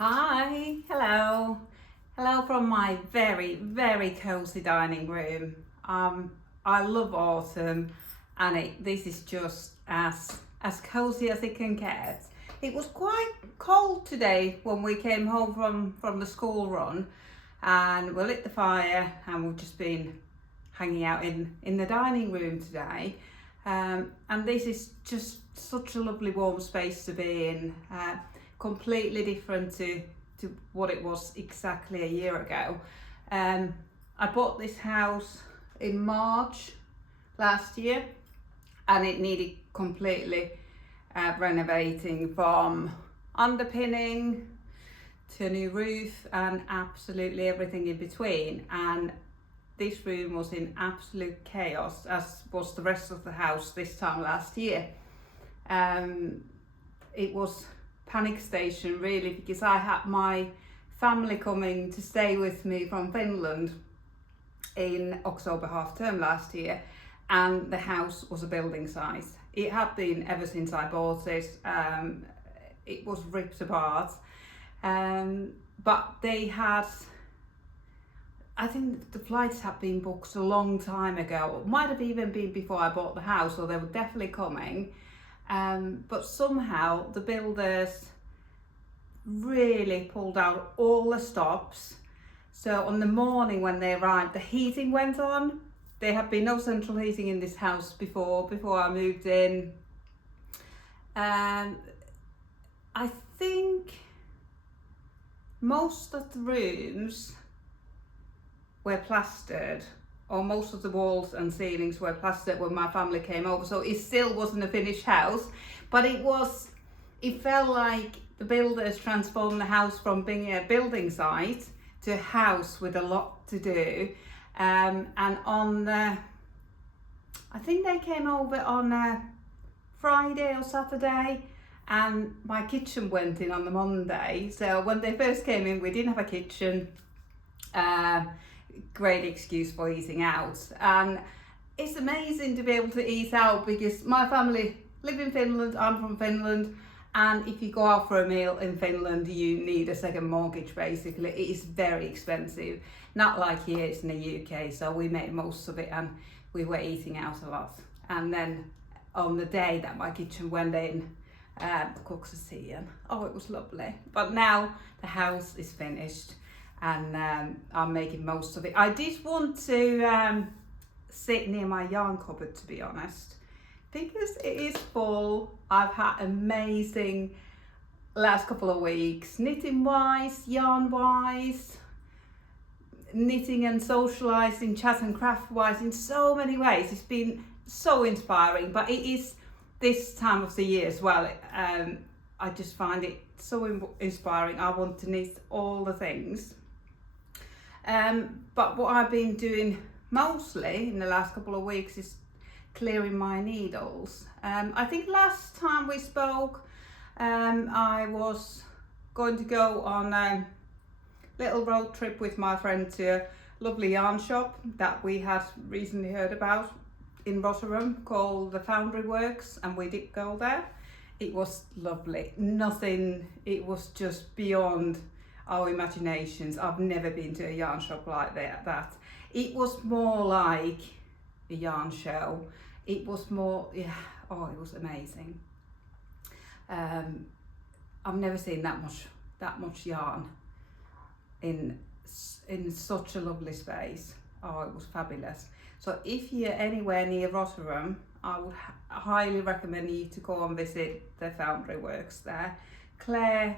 Hi, hello. Hello from my very cozy dining room. I love autumn and this is just as cozy as it can get. It was quite cold today when we came home from the school run, and we lit the fire and we've just been hanging out in the dining room today. And this is just such a lovely warm space to be in. Completely different to what it was exactly a year ago. I bought this house in March last year and it needed completely renovating, from underpinning to a new roof and absolutely everything in between. And this room was in absolute chaos, as was the rest of the house this time last year. It was panic station really, because I had my family coming to stay with me from Finland in October half term last year, and the house was a building site. It had been ever since I bought it. It was ripped apart, but they had, I think the flights had been booked a long time ago. It might have even been before I bought the house, or they were definitely coming. But somehow the builders really pulled out all the stops. So on the morning when they arrived, the heating went on. There had been no central heating in this house before I moved in. I think most of the rooms were plastered, or most of the walls and ceilings were plastered when my family came over, so it still wasn't a finished house, but it felt like the builders transformed the house from being a building site to a house with a lot to do. And I think they came over on a Friday or Saturday, and my kitchen went in on the Monday. So when they first came in, we didn't have a kitchen. Great excuse for eating out, and it's amazing to be able to eat out because my family live in Finland, I'm from Finland, and if you go out for a meal in Finland you need a second mortgage. Basically it is very expensive, not like here it's in the UK, so we made most of it and we were eating out a lot. And then on the day that my kitchen went in, cooks a tea, and it was lovely. But now the house is finished and I'm making most of it. I did want to sit near my yarn cupboard, to be honest, because it is full. I've had amazing last couple of weeks, knitting wise, yarn wise, knitting and socialising, chat and craft wise, in so many ways. It's been so inspiring, but it is this time of the year as well. I just find it so inspiring. I want to knit all the things. But what I've been doing mostly in the last couple of weeks is clearing my needles. I think last time we spoke, I was going to go on a little road trip with my friend to a lovely yarn shop that we had recently heard about in Rotterdam called the Foundry Works, and we did go there. It was lovely. It was just beyond our imaginations. I've never been to a yarn shop like that. It was more like a yarn show. It was more, it was amazing. I've never seen that much yarn in such a lovely space. It was fabulous. So if you're anywhere near Rotterdam, I would highly recommend you to go and visit the Foundry Works there. Claire,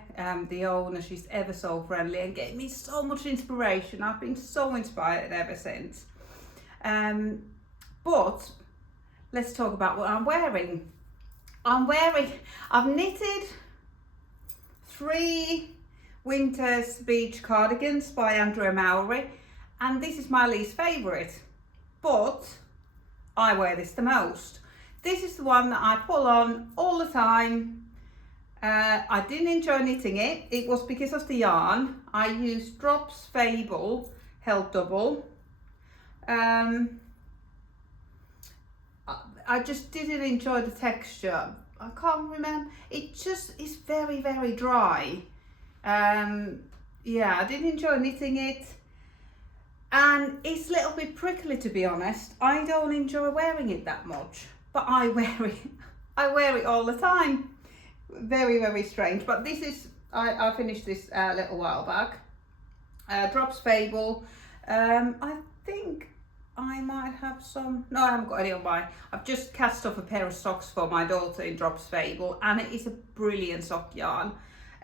the owner, she's ever so friendly and gave me so much inspiration. I've been so inspired ever since. But let's talk about what I'm wearing. I've knitted 3 Winter's Beach cardigans by Andrea Mowry, and this is my least favourite, but I wear this the most. This is the one that I pull on all the time. I didn't enjoy knitting it. It was because of the yarn. I used Drops Fable held double. I just didn't enjoy the texture. I can't remember. It just is very dry. Yeah, I did enjoy knitting it. And it's a little bit prickly, to be honest. I don't enjoy wearing it that much, but I wear it. I wear it all the time. Very, very strange. But this is, I finished this a little while back. Drops Fable. I think I might have some, no, I haven't got any on mine. I've just cast off a pair of socks for my daughter in Drops Fable, and it is a brilliant sock yarn.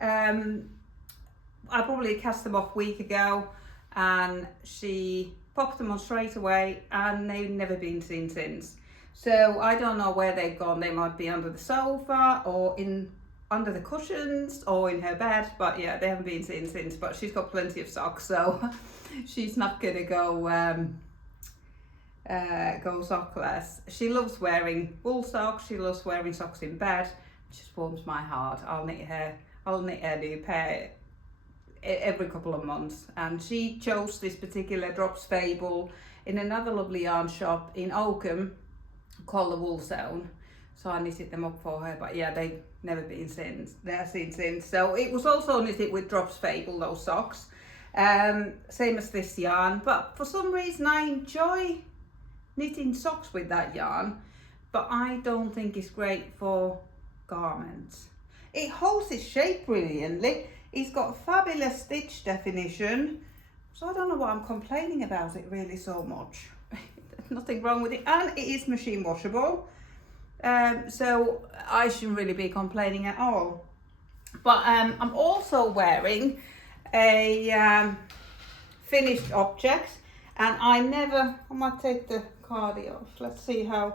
I probably cast them off a week ago, and she popped them on straight away, and they've never been seen since. So I don't know where they've gone. They might be under the sofa or under the cushions or in her bed, but yeah, they haven't been seen since. But she's got plenty of socks, so she's not gonna go sockless. She loves wearing wool socks. She loves wearing socks in bed. It just warms my heart. I'll knit her a new pair every couple of months, and she chose this particular Drops Fable in another lovely yarn shop in Oakham called the Wool Zone. So I knitted them up for her, but yeah, they've never been seen since. So it was also knitted with Drops Fable, those socks, same as this yarn. But for some reason I enjoy knitting socks with that yarn, but I don't think it's great for garments. It holds its shape brilliantly. It's got fabulous stitch definition, so I don't know what I'm complaining about it really so much. Nothing wrong with it, and it is machine washable, so I shouldn't really be complaining at all. But I'm also wearing a finished object, and I might take the cardi off. Let's see how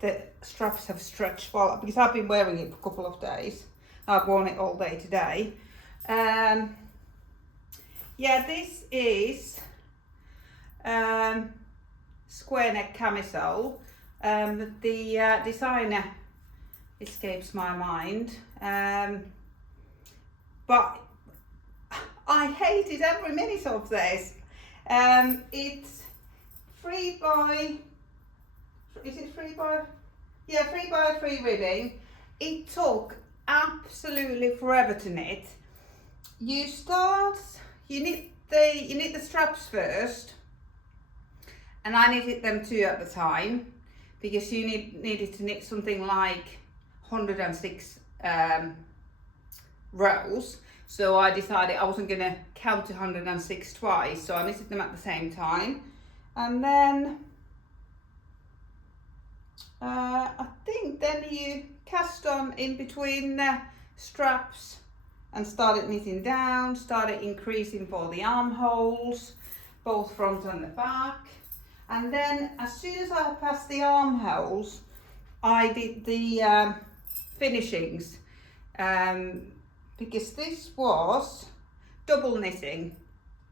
the straps have stretched well, because I've been wearing it for a couple of days. I've worn it all day today. Yeah, this is square neck camisole. The designer escapes my mind, but I hated every minute of this. It's 3 by, is it 3 by? Yeah, 3 by 3 ribbing. It took absolutely forever to knit. You knit the straps first, and I knitted them 2 at the time, because you needed to knit something like 106 rows. So I decided I wasn't gonna count 106 twice, so I knitted them at the same time. And then I think then you cast on in between the straps and started knitting down, started increasing for the armholes, both front and the back. And then as soon as I passed the armholes, I did the finishings, because this was double knitting.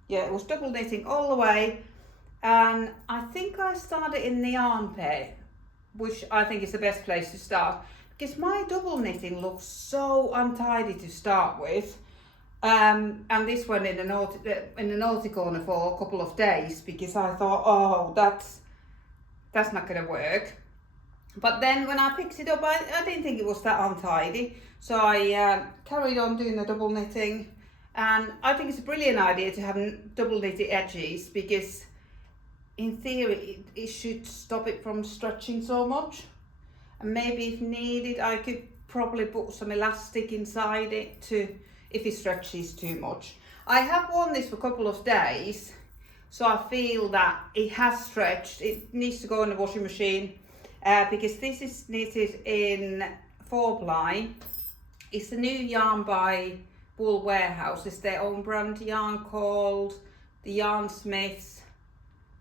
Yeah, it was double knitting all the way, and I think I started in the armpit, which I think is the best place to start, because my double knitting looks so untidy to start with, and this went in the naughty corner for a couple of days, because I thought, oh, that's not going to work. But then when I picked it up, I didn't think it was that untidy, so I carried on doing the double knitting. And I think it's a brilliant idea to have double knitted edges, because in theory it should stop it from stretching so much. And maybe if needed, I could probably put some elastic inside it to, if it stretches too much. I have worn this for a couple of days, so I feel that it has stretched. It needs to go in the washing machine, because this is knitted in 4-ply. It's a new yarn by Wool Warehouse. It's their own brand yarn called the Yarn Smiths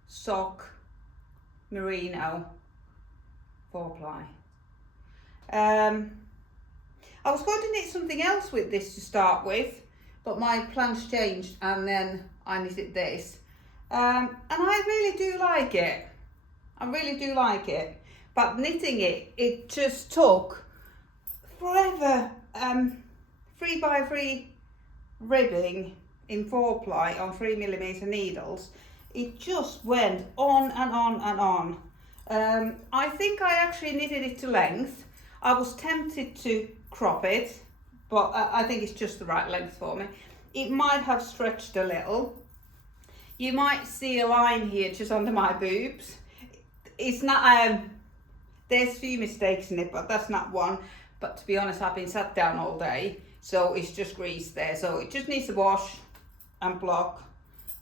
Sock Merino 4-ply. I was going to knit something else with this to start with, but my plans changed, and then I knitted this. And I really do like it. I really do like it. But knitting it just took forever. 3 by 3 ribbing in 4-ply on 3mm needles. It just went on and on and on. I think I actually knitted it to length. I was tempted to crop it, but I think it's just the right length for me. it might have stretched a little. You might see a line here just under my boobs. It's not, there's a few mistakes in it, but that's not one. But to be honest, I've been sat down all day, so it's just grease there. So it just needs to wash and block,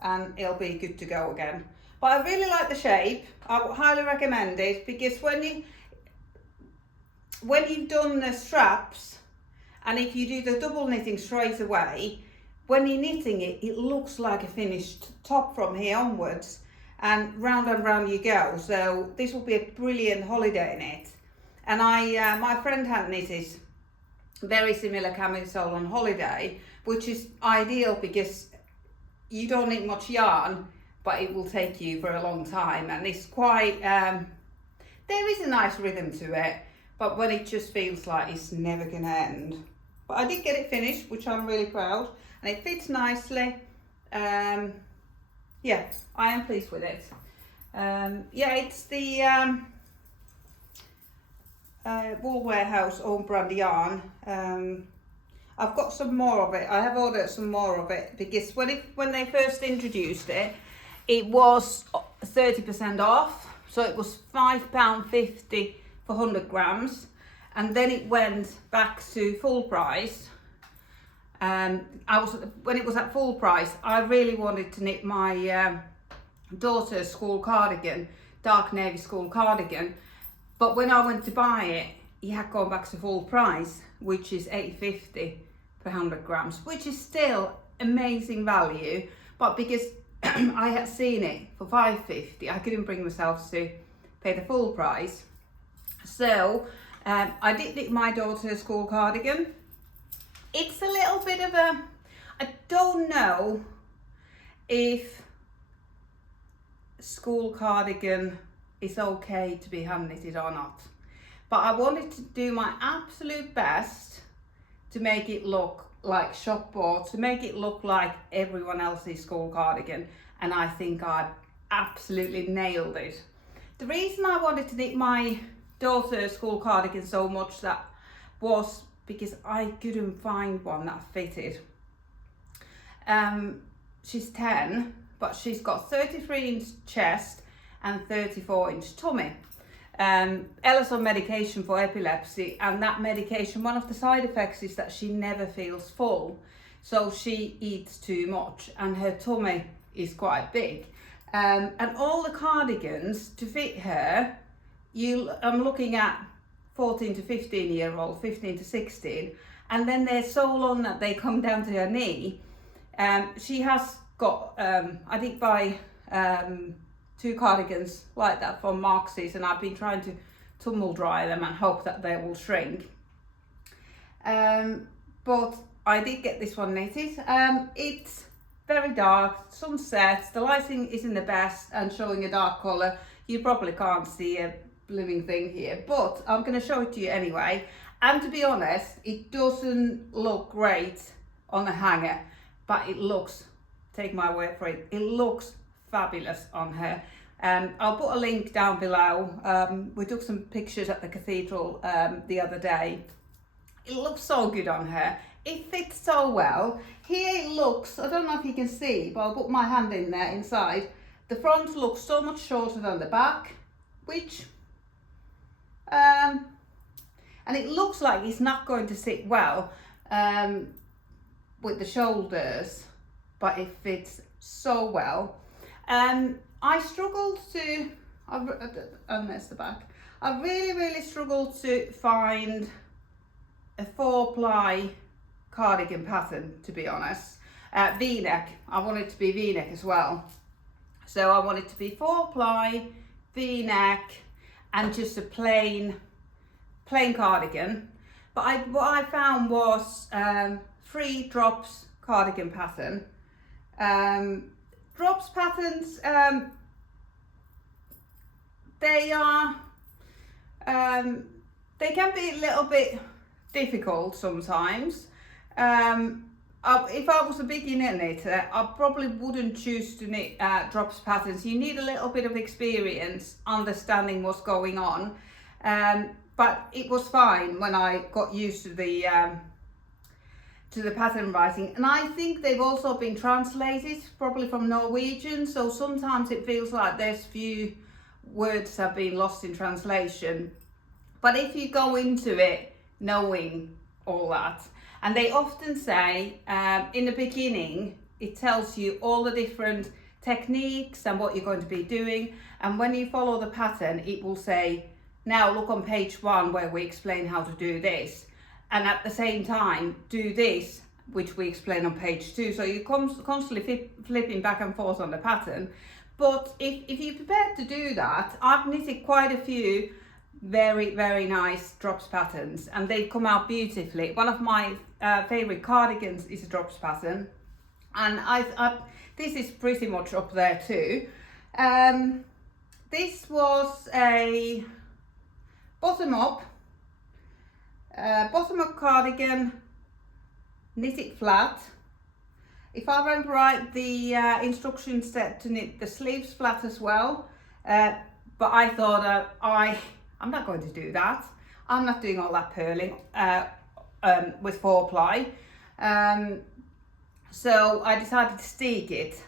and it'll be good to go again. But I really like the shape. I would highly recommend it, because when you've done the straps, and if you do the double knitting straight away, when you're knitting it, it looks like a finished top from here onwards, and round you go. So this will be a brilliant holiday knit. And my friend had knitted very similar camisole on holiday, which is ideal because you don't need much yarn, but it will take you for a long time. And it's quite, there is a nice rhythm to it, but when it just feels like it's never gonna end. But I did get it finished, which I'm really proud. And it fits nicely. Yeah, I am pleased with it. Yeah, it's the Wool Warehouse own brand yarn. I've got some more of it. I have ordered some more of it, because when they first introduced it, it was 30% off. So it was £5.50 for 100 grams. And then it went back to full price. When it was at full price, I really wanted to knit my daughter's school cardigan, dark navy school cardigan. But when I went to buy it, it had gone back to full price, which is £8.50 per 100 grams, which is still amazing value. But because I had seen it for £5.50, I couldn't bring myself to pay the full price. So I did knit my daughter's school cardigan. It's a little bit of a, I don't know if school cardigan is okay to be hand knitted or not, but I wanted to do my absolute best to make it look like shopboard, to make it look like everyone else's school cardigan, and I think I absolutely nailed it. The reason I wanted to knit my daughter's school cardigan so much that was because I couldn't find one that fitted. She's 10, but she's got 33-inch chest and 34-inch tummy. Ella's on medication for epilepsy, and that medication, one of the side effects is that she never feels full. So she eats too much, and her tummy is quite big. And all the cardigans to fit her, I'm looking at 14 to 15 year old, 15 to 16, and then they're so long that they come down to her knee. She has got, I did buy 2 cardigans like that from Marx's, and I've been trying to tumble dry them and hope that they will shrink. But I did get this one knitted. It's very dark, sunset, the lighting isn't the best and showing a dark colour. You probably can't see a blooming thing here, but I'm going to show it to you anyway. And to be honest, it doesn't look great on a hanger, but it looks, take my word for it, it looks fabulous on her. I'll put a link down below. We took some pictures at the cathedral the other day. It looks so good on her. It fits so well. Here it looks, I don't know if you can see, but I'll put my hand in there inside. The front looks so much shorter than the back, which and it looks like it's not going to sit well with the shoulders, but it fits so well. I struggled to, that's the back. I really struggled to find a 4-ply cardigan pattern, to be honest. V-neck, I wanted it to be V-neck as well. So I wanted it to be 4-ply, V-neck, and just a plain cardigan. But what I found was 3 drops cardigan pattern. Drops patterns, they are, they can be a little bit difficult sometimes. If I was a beginner knitter, I probably wouldn't choose to knit drops patterns. You need a little bit of experience understanding what's going on. But it was fine when I got used to the to the pattern writing, and I think they've also been translated probably from Norwegian, so sometimes it feels like there's few words have been lost in translation. But if you go into it knowing all that, and they often say in the beginning it tells you all the different techniques and what you're going to be doing, and when you follow the pattern it will say, now look on page 1 where we explain how to do this, and at the same time do this which we explain on page 2, so you're constantly flipping back and forth on the pattern. But if you're prepared to do that, I've knitted quite a few very nice drops patterns, and they come out beautifully. One of my favorite cardigans is a drops pattern, and this is pretty much up there too. This was a bottom up cardigan, knitted flat. If I remember right, the instructions said to knit the sleeves flat as well, but I thought I'm not going to do that. I'm not doing all that purling with 4-ply. So I decided to steek it.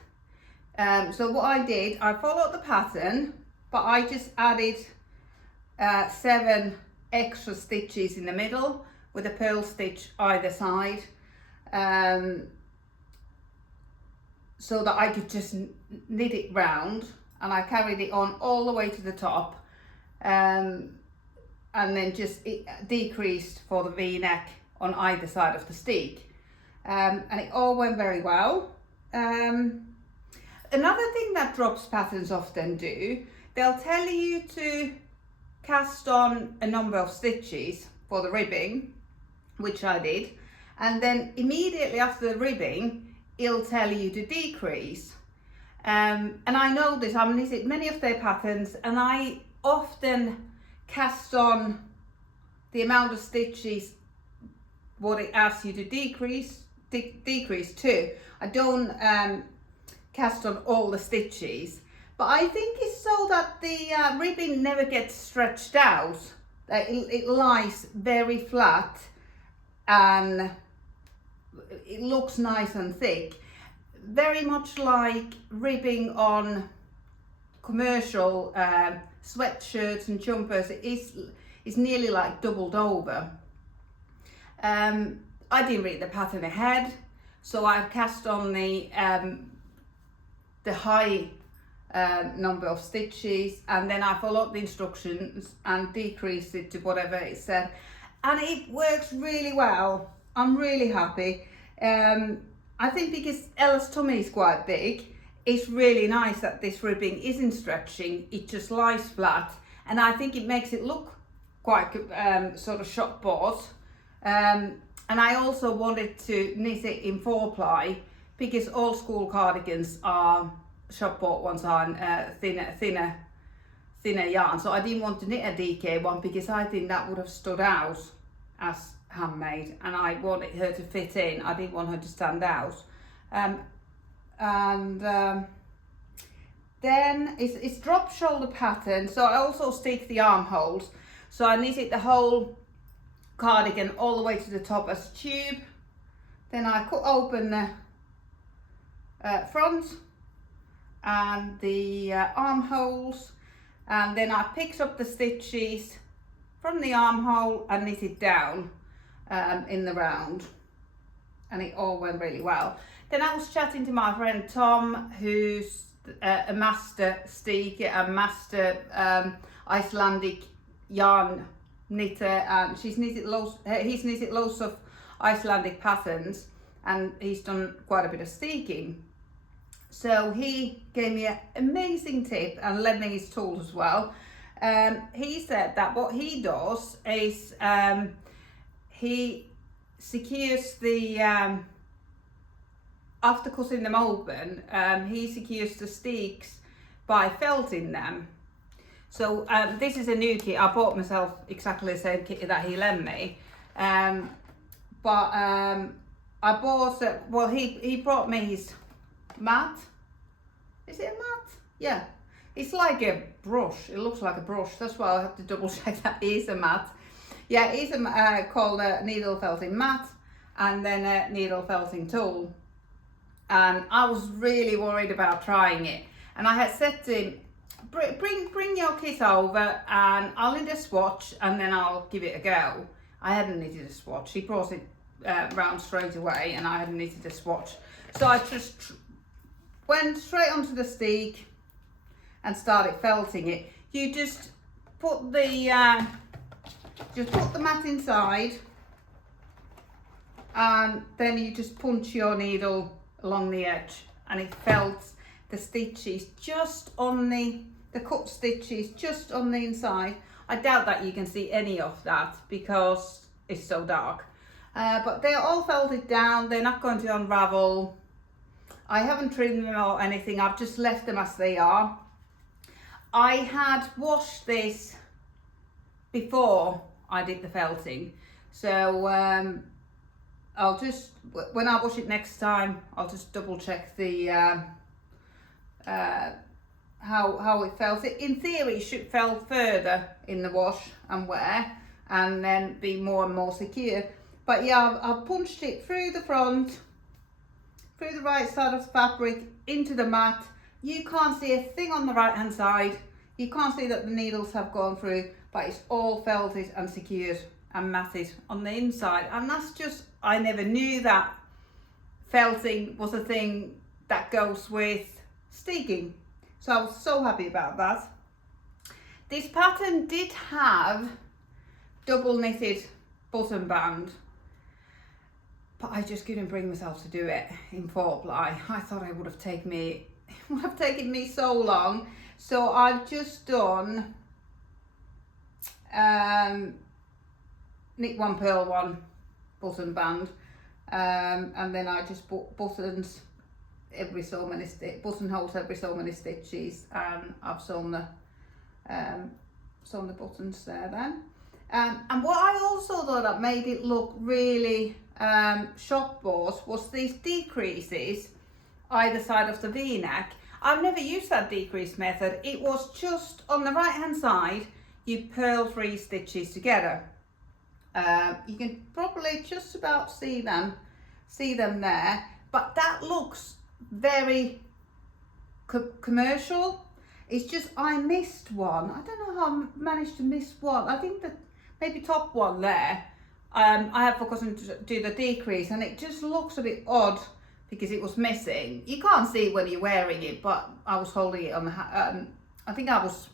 So what I did, I followed the pattern, but I just added 7 extra stitches in the middle with a purl stitch either side, so that I could just knit it round, and I carried it on all the way to the top, and then just decreased for the V-neck on either side of the steek, and it all went very well. Another thing that drops patterns often do, they'll tell you to cast on a number of stitches for the ribbing, which I did, and then immediately after the ribbing it'll tell you to decrease, and I know this, I've knitted many of their patterns, and I often cast on the amount of stitches what it asks you to decrease to. I don't cast on all the stitches, but I think it's so that the ribbing never gets stretched out, that it lies very flat and it looks nice and thick, very much like ribbing on commercial sweatshirts and jumpers. It is nearly like doubled over. I didn't read the pattern ahead, so I've cast on the high number of stitches, and then I followed the instructions and decreased it to whatever it said, and it works really well. I'm really happy. I think because Ella's tummy is quite big, it's really nice that this ribbing isn't stretching, it just lies flat, and I think it makes it look quite sort of shop bought. And I also wanted to knit it in 4-ply, because all school cardigans are shop bought ones on thinner yarn, so I didn't want to knit a DK one because I think that would have stood out as handmade, and I wanted her to fit in. I didn't want her to stand out. Then it's drop shoulder pattern, so I also stick the armholes, so I knitted the whole cardigan all the way to the top as a tube. Then I cut open the front and the armholes, and then I picked up the stitches from the armhole and knitted down in the round, and it all went really well. Then I was chatting to my friend Tom, who's a master steeker and master Icelandic yarn knitter, and he's knitted loads of Icelandic patterns, and he's done quite a bit of steeking. So he gave me an amazing tip and lent me his tools as well. He said that what he does is he secures the after cutting them open, he secures the steeks by felting them. So this is a new kit. I bought myself exactly the same kit that he lent me, but I bought it. Well, he brought me his mat. Is it a mat? Yeah, it's like a brush. It looks like a brush. That's why I have to double check that it is a mat. Yeah, it's called a needle felting mat, and then a needle felting tool. And I was really worried about trying it. And I had said to him, bring your kit over and I'll need a swatch and then I'll give it a go. I hadn't needed a swatch. He brought it round straight away and I hadn't needed a swatch. So I just went straight onto the stick and started felting it. You just put the mat inside and then you just punch your needle along the edge and it felts the stitches just on the cut stitches just on the inside. I doubt that you can see any of that because it's so dark. But they're all felted down, they're not going to unravel. I haven't trimmed them or anything, I've just left them as they are. I had washed this before I did the felting, so I'll just, when I wash it next time, I'll just double check the how it felt. In theory, it should felt further in the wash and wear, and then be more and more secure. But yeah, I've punched it through the front, through the right side of the fabric, into the mat. You can't see a thing on the right hand side. You can't see that the needles have gone through, but it's all felted and secured and matted on the inside. And that's just, I never knew that felting was a thing that goes with sticking. So I was so happy about that. This pattern did have double knitted button band, but I just couldn't bring myself to do it in 4-ply. I thought it would have taken me so long. So I've just done knit one, purl one button band, and then I just put buttons every so many buttonholes every so many stitches, and I've sewn the buttons there then. And what I also thought that made it look really shop bought was these decreases either side of the V-neck. I've never used that decrease method. It was just on the right hand side, you purl 3 stitches together. You can probably just about see them there, but that looks very commercial. It's just I missed one. I don't know how I managed to miss one. I think that maybe top one there. I have forgotten to do the decrease, and it just looks a bit odd because it was missing. You can't see it when you're wearing it, but I was holding it on the I think I was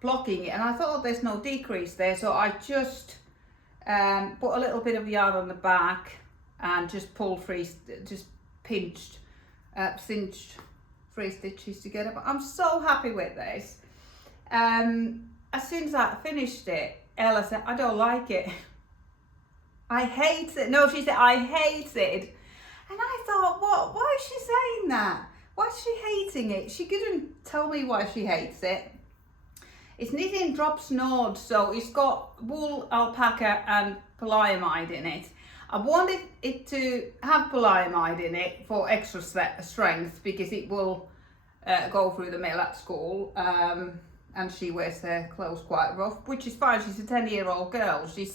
blocking it, and I thought, oh, there's no decrease there, so I just put a little bit of yarn on the back and just pulled 3, just pinched, cinched 3 stitches together. But I'm so happy with this. As soon as I finished it, Ella said, I don't like it. I hate it. No, she said, I hate it. And I thought, what? Why is she saying that? Why is she hating it? She couldn't tell me why she hates it. It's knitted in drop snored, so it's got wool, alpaca and polyamide in it. I wanted it to have polyamide in it for extra strength because it will go through the mill at school, and she wears her clothes quite rough, which is fine. She's a 10-year-old girl. She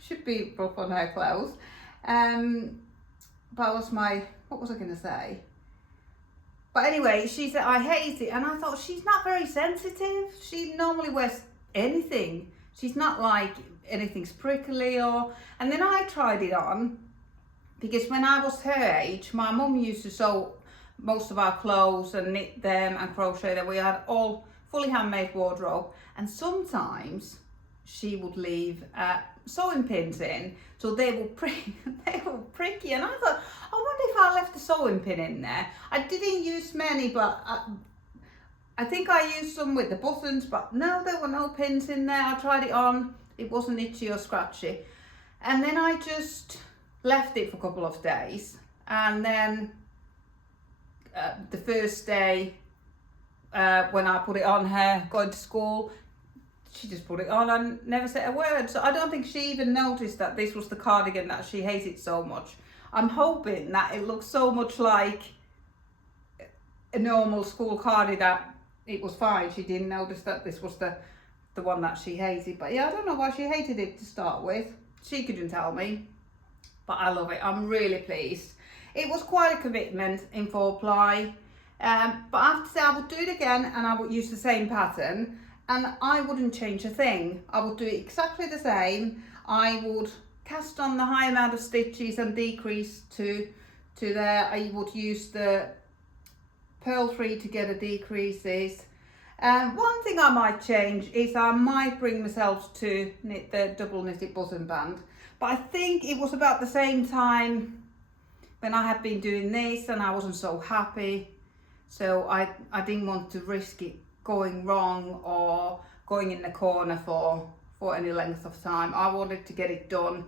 should be rough on her clothes. But what was I going to say? But anyway, she said, I hate it. And I thought, she's not very sensitive. She normally wears anything. She's not like anything's prickly or... And then I tried it on because when I was her age, my mum used to sew most of our clothes and knit them and crochet them. We had all fully handmade wardrobe. And sometimes she would leave sewing pins in, so they were pricky, and I thought, I wonder if I left a sewing pin in there. I didn't use many, but I think I used some with the buttons, but no, there were no pins in there. I tried it on, it wasn't itchy or scratchy. And then I just left it for a couple of days, and then the first day when I put it on her going to school, she just put it on and never said a word. So I don't think she even noticed that this was the cardigan that she hated so much. I'm hoping that it looks so much like a normal school cardigan that it was fine. She didn't notice that this was the one that she hated. But yeah, I don't know why she hated it to start with. She couldn't tell me. but I love it. I'm really pleased. It was quite a commitment in 4-ply, but I have to say I would do it again and I would use the same pattern and I wouldn't change a thing. I would do it exactly the same. I would cast on the high amount of stitches and decrease to there. I would use the purl free to get the decreases. One thing I might change is I might bring myself to knit the double knitted bosom band, but I think it was about the same time when I had been doing this and I wasn't so happy, so I didn't want to risk it going wrong or going in the corner for any length of time. I wanted to get it done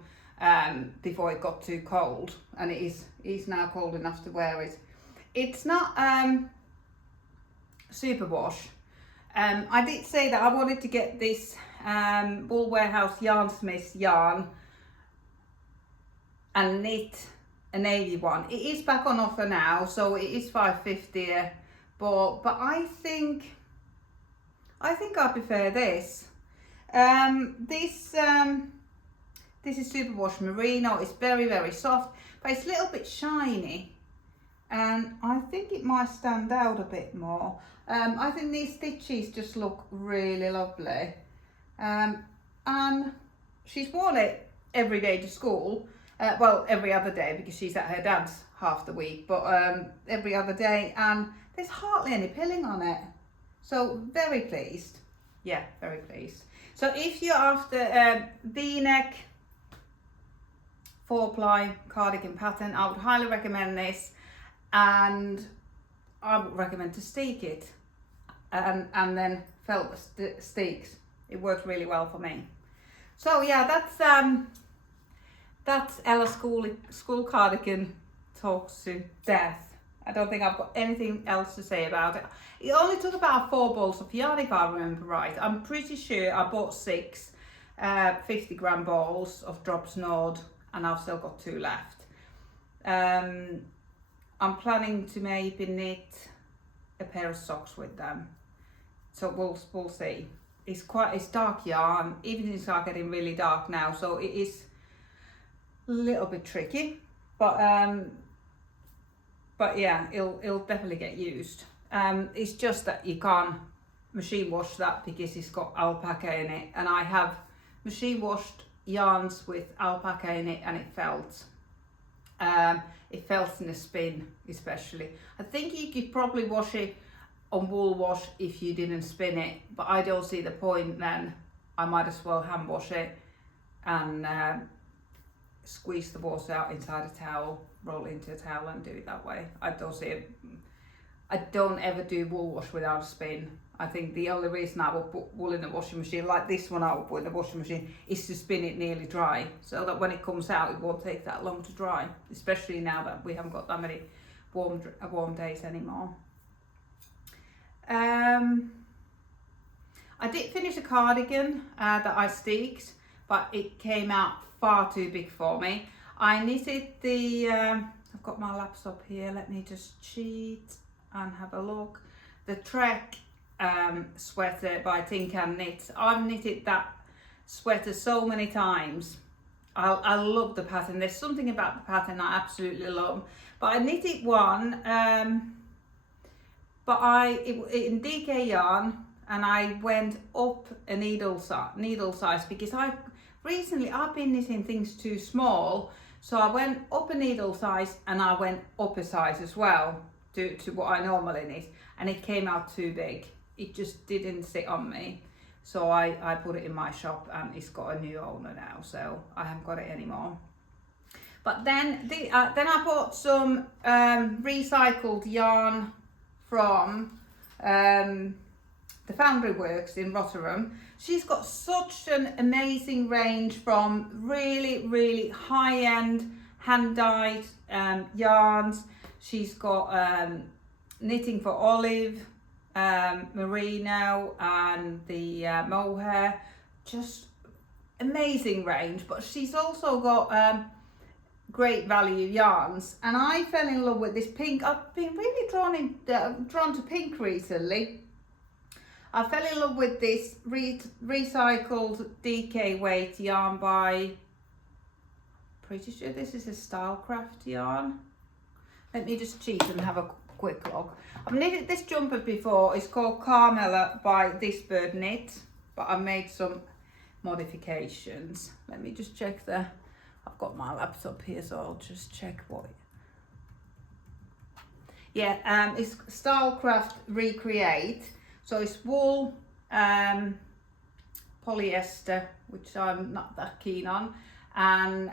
before it got too cold, and it is now cold enough to wear it. It's not superwash. I did say that I wanted to get this Wool Warehouse Yarnsmiths yarn and knit a navy one. It is back on offer now, so it is $5.50, but I think I prefer this. This is superwash merino. It's very, very soft, but it's a little bit shiny, and I think it might stand out a bit more. I think these stitches just look really lovely, and she's worn it every day to school. Well, every other day because she's at her dad's half the week, but every other day, and there's hardly any pilling on it. So very pleased. Yeah, very pleased. So if you're after V-neck 4-ply cardigan pattern, I would highly recommend this, and I would recommend to steek it and then felt steeks. It worked really well for me. So yeah, that's Ella's school cardigan talks to death. I don't think I've got anything else to say about it. It only took about 4 balls of yarn, if I remember right. I'm pretty sure I bought 6 50-gram balls of drop snowed, and I've still got 2 left. I'm planning to maybe knit a pair of socks with them, so we'll see. It's dark yarn. Evenings are getting really dark now, so it is a little bit tricky, but yeah, it'll definitely get used. It's just that you can't machine wash that because it's got alpaca in it, and I have machine washed yarns with alpaca in it, and it felt in a spin especially. I think you could probably wash it on wool wash if you didn't spin it, but I don't see the point then. I might as well hand wash it and squeeze the water out inside a towel, roll it into a towel and do it that way. I don't see it. I don't ever do wool wash without a spin. I think the only reason I will put wool in the washing machine, like this one I will put in the washing machine, is to spin it nearly dry, so that when it comes out it won't take that long to dry, especially now that we haven't got that many warm days anymore. I did finish a cardigan that I steeked, but it came out far too big for me. I knitted the, I've got my laptop here, let me just cheat and have a look. The Trek sweater by Tin Can Knits. I've knitted that sweater so many times. I love the pattern. There's something about the pattern I absolutely love. But I knitted one, but in DK yarn, and I went up a needle size because recently I've been knitting things too small, so I went up a needle size and I went up a size as well to what I normally knit, and it came out too big. It just didn't sit on me, so I put it in my shop, and it's got a new owner now, so I haven't got it anymore. But then I bought some recycled yarn from the Foundry Works in Rotterdam. She's got such an amazing range from really, really high-end hand-dyed yarns. She's got knitting for olive, merino, and the mohair. Just amazing range. But she's also got great value yarns, and I fell in love with this pink. I've been really drawn to pink recently. I fell in love with this recycled DK weight yarn by pretty sure this is a Stylecraft yarn. Let me just cheat and have a quick look. I've knitted this jumper before. It's called Carmela by This Bird Knit, but I made some modifications. Let me just check I've got my laptop here, so I'll just check what. Yeah, it's Stylecraft Recreate. So it's wool, polyester, which I'm not that keen on, and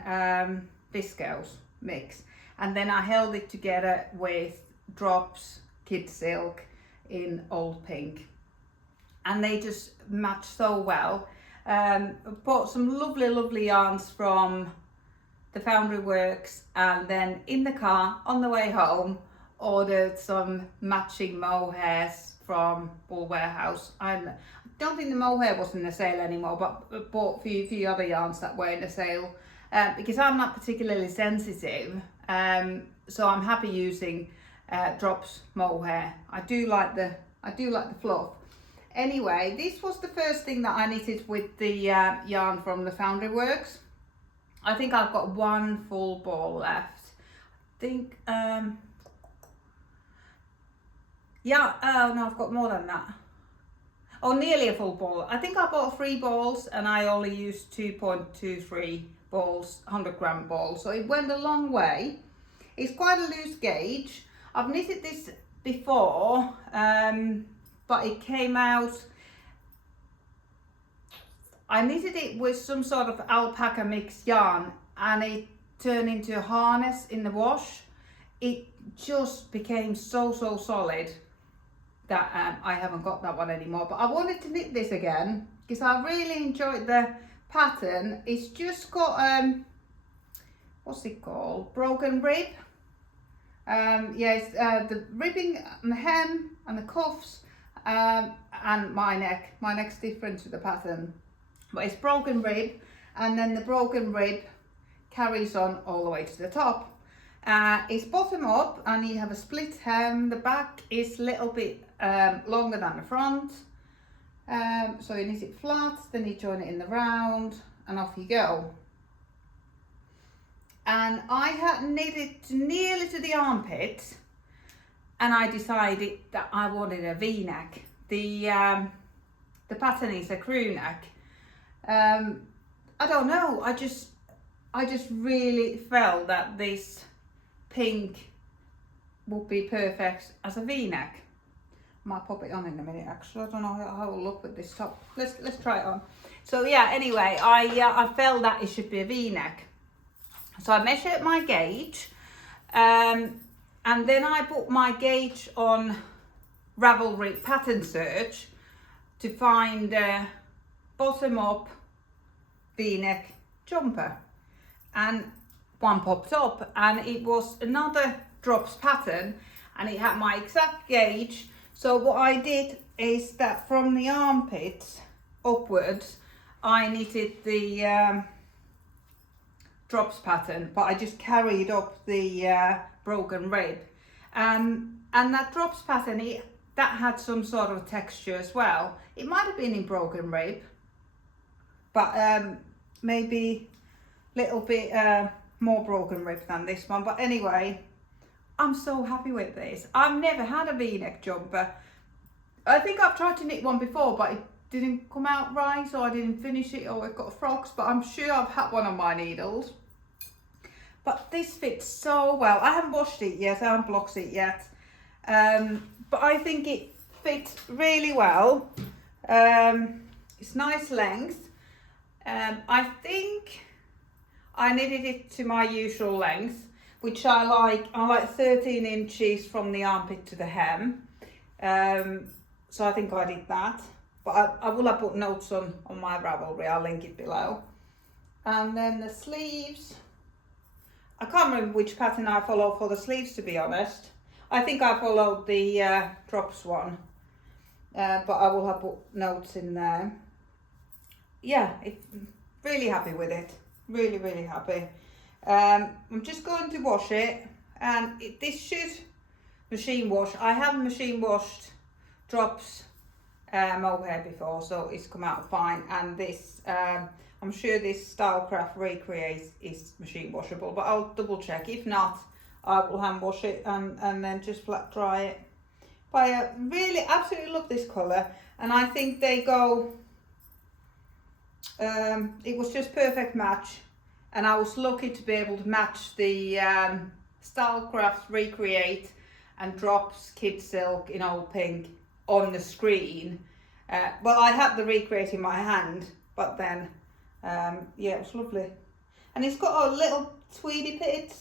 viscose mix. And then I held it together with drops, kid silk in old pink. And they just match so well. Bought some lovely yarns from the Foundry Works, and then in the car on the way home ordered some matching mohairs from Wool Warehouse. I don't think the mohair was in the sale anymore, but bought a few other yarns that were in the sale because I'm not particularly sensitive, so I'm happy using drops mohair. I do like the fluff. Anyway, this was the first thing that I knitted with the yarn from the Foundry Works. I think I've got one full ball left. I think, yeah, oh no, I've got more than that. Oh, nearly a full ball. I think I bought 3 balls and I only used 2.23 balls, 100-gram balls. So it went a long way. It's quite a loose gauge. I've knitted this before, but it came out, I knitted it with some sort of alpaca mixed yarn and it turned into a harness in the wash. It just became so solid that I haven't got that one anymore. But I wanted to knit this again because I really enjoyed the pattern. It's just got, what's it called? Broken rib. Yeah, it's the ribbing and the hem and the cuffs. And my neck. My neck's different to the pattern, but it's broken rib, and then the broken rib carries on all the way to the top. It's bottom up and you have a split hem. The back is a little bit longer than the front, so you knit it flat, then you join it in the round and off you go. And I had knitted nearly to the armpit, and I decided that I wanted a V-neck. The pattern is a crew neck. I don't know, I just really felt that this pink would be perfect as a V-neck. I might pop it on in a minute actually. I don't know how it will look with this top. Let's try it on. So yeah, anyway, I felt that it should be a V-neck. So I measured my gauge, and then I put my gauge on Ravelry pattern search to find a bottom up V-neck jumper, and one popped up and it was another drops pattern and it had my exact gauge. So what I did is that from the armpits upwards I knitted the drops pattern, but I just carried up the broken rib, and that drops pattern, that had some sort of texture as well. It might have been in broken rib, but maybe a little bit more broken rib than this one. But anyway, I'm so happy with this. I've never had a V-neck jumper. I think I've tried to knit one before, but it didn't come out right, so I didn't finish it, or it got frogs, but I'm sure I've had one on my needles. But this fits so well. I haven't washed it yet, I haven't blocked it yet, but I think it fits really well. It's nice length. I think I knitted it to my usual length, which I like 13 inches from the armpit to the hem. So I think I did that. But I will have put notes on my Ravelry, I'll link it below. And then the sleeves, I can't remember which pattern I follow for the sleeves, to be honest. I think I followed the drops one, but I will have put notes in there. Yeah, really happy with it, really happy. I'm just going to wash it, and this should machine wash. I have machine washed drops mohair before, so it's come out fine. And this, I'm sure this Stylecraft Recreate is machine washable, but I'll double check. If not, I will hand wash it and then just flat dry it. But I really absolutely love this colour, and I think they go, it was just perfect match, and I was lucky to be able to match the Stylecraft Recreate and Drops Kid Silk in old pink on the screen. Well, I had the Recreate in my hand, but then yeah, it was lovely. And it's got a little tweedy bit.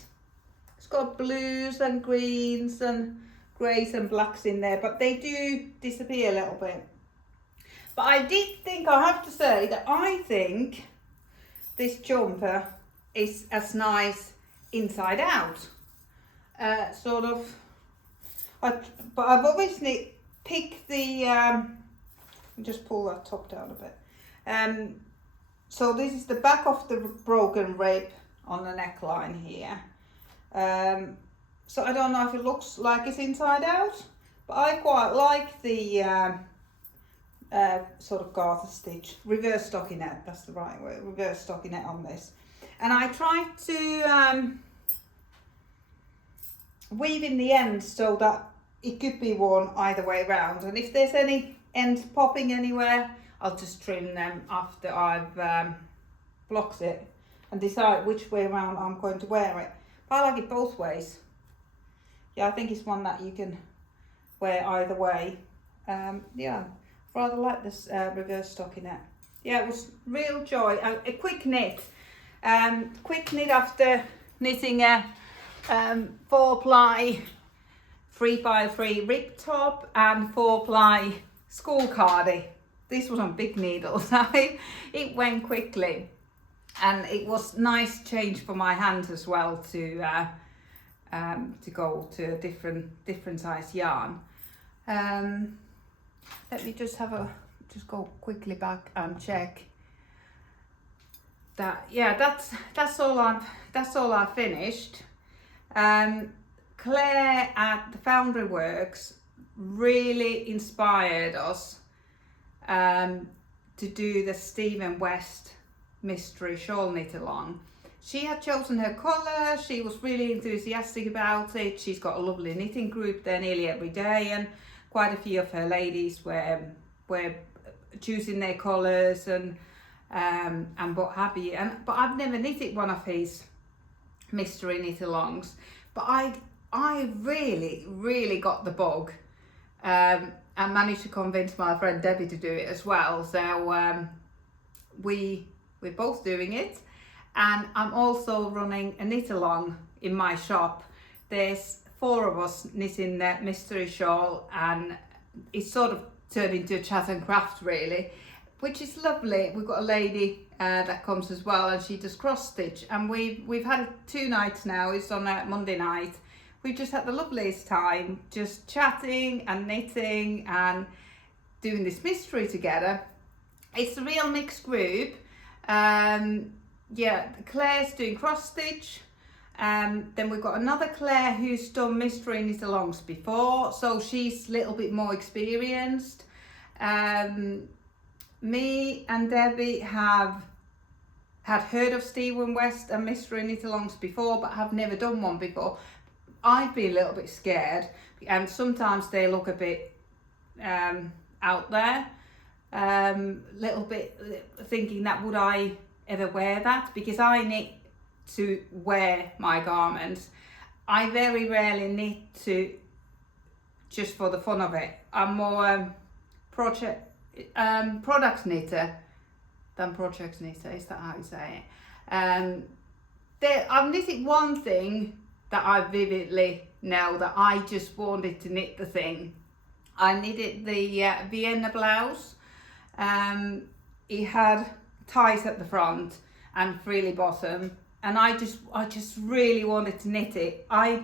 It's got blues and greens and greys and blacks in there, but they do disappear a little bit. But I did think, I have to say, that I think this jumper is as nice inside out. Sort of, but I've obviously picked the, just pull that top down a bit. So this is the back of the broken rib on the neckline here. So I don't know if it looks like it's inside out, but I quite like the sort of garter stitch, reverse stockinette, that's the right word, reverse stockinette on this. And I tried to weave in the ends so that it could be worn either way around. And if there's any ends popping anywhere, I'll just trim them after I've blocked it and decide which way around I'm going to wear it. But I like it both ways. Yeah, I think it's one that you can wear either way. Yeah, rather like this reverse stockinette. Yeah, it was real joy. A quick knit. Quick knit after knitting a 4-ply 3x3 rib top and 4-ply school cardie. This was on big needles. It went quickly, and it was nice change for my hands as well to go to a different size yarn. Let me just go quickly back and check that. Yeah, that's all I've finished. Claire at the Foundry Works really inspired us to do the Stephen West mystery shawl knit along. She had chosen her colour, she was really enthusiastic about it. She's got a lovely knitting group there nearly every day, and quite a few of her ladies were choosing their colours and what have you. But I've never knitted one of his mystery knit alongs, but I really got the bug and managed to convince my friend Debbie to do it as well. So we're both doing it, and I'm also running a knit along in my shop. There's 4 of us knitting that mystery shawl, and it's sort of turned into a chat and craft really, which is lovely. We've got a lady that comes as well, and she does cross stitch, and we've had it 2 nights now. It's on a Monday night. We've just had the loveliest time just chatting and knitting and doing this mystery together. It's a real mixed group. Yeah, Claire's doing cross stitch. Then we've got another Claire who's done mystery knit alongs before, so she's a little bit more experienced. Me and Debbie had heard of Stephen West and mystery knit alongs before, but have never done one before. I've been a little bit scared, and sometimes they look a bit out there. Little bit thinking that would I ever wear that, because I knit to wear my garments. I very rarely knit to just for the fun of it. I'm more product knitter than project knitter. Is that how you say it? I've knitted one thing that I vividly know that I just wanted to knit the thing. I knitted the Vienna blouse. It had ties at the front and frilly bottom, and I just really wanted to knit it. I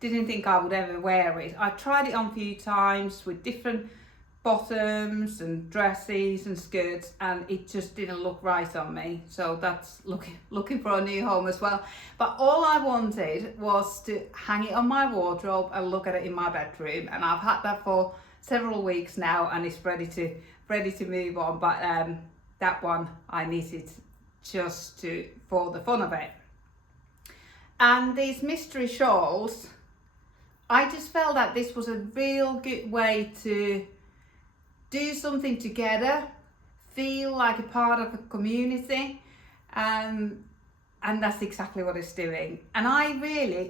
didn't think I would ever wear it. I tried it on a few times with different bottoms and dresses and skirts, and it just didn't look right on me. So that's looking for a new home as well. But all I wanted was to hang it on my wardrobe and look at it in my bedroom, and I've had that for several weeks now, and it's ready to move on. But that one I knitted just for the fun of it. And these mystery shawls, I just felt that this was a real good way to do something together, feel like a part of a community, and that's exactly what it's doing. And I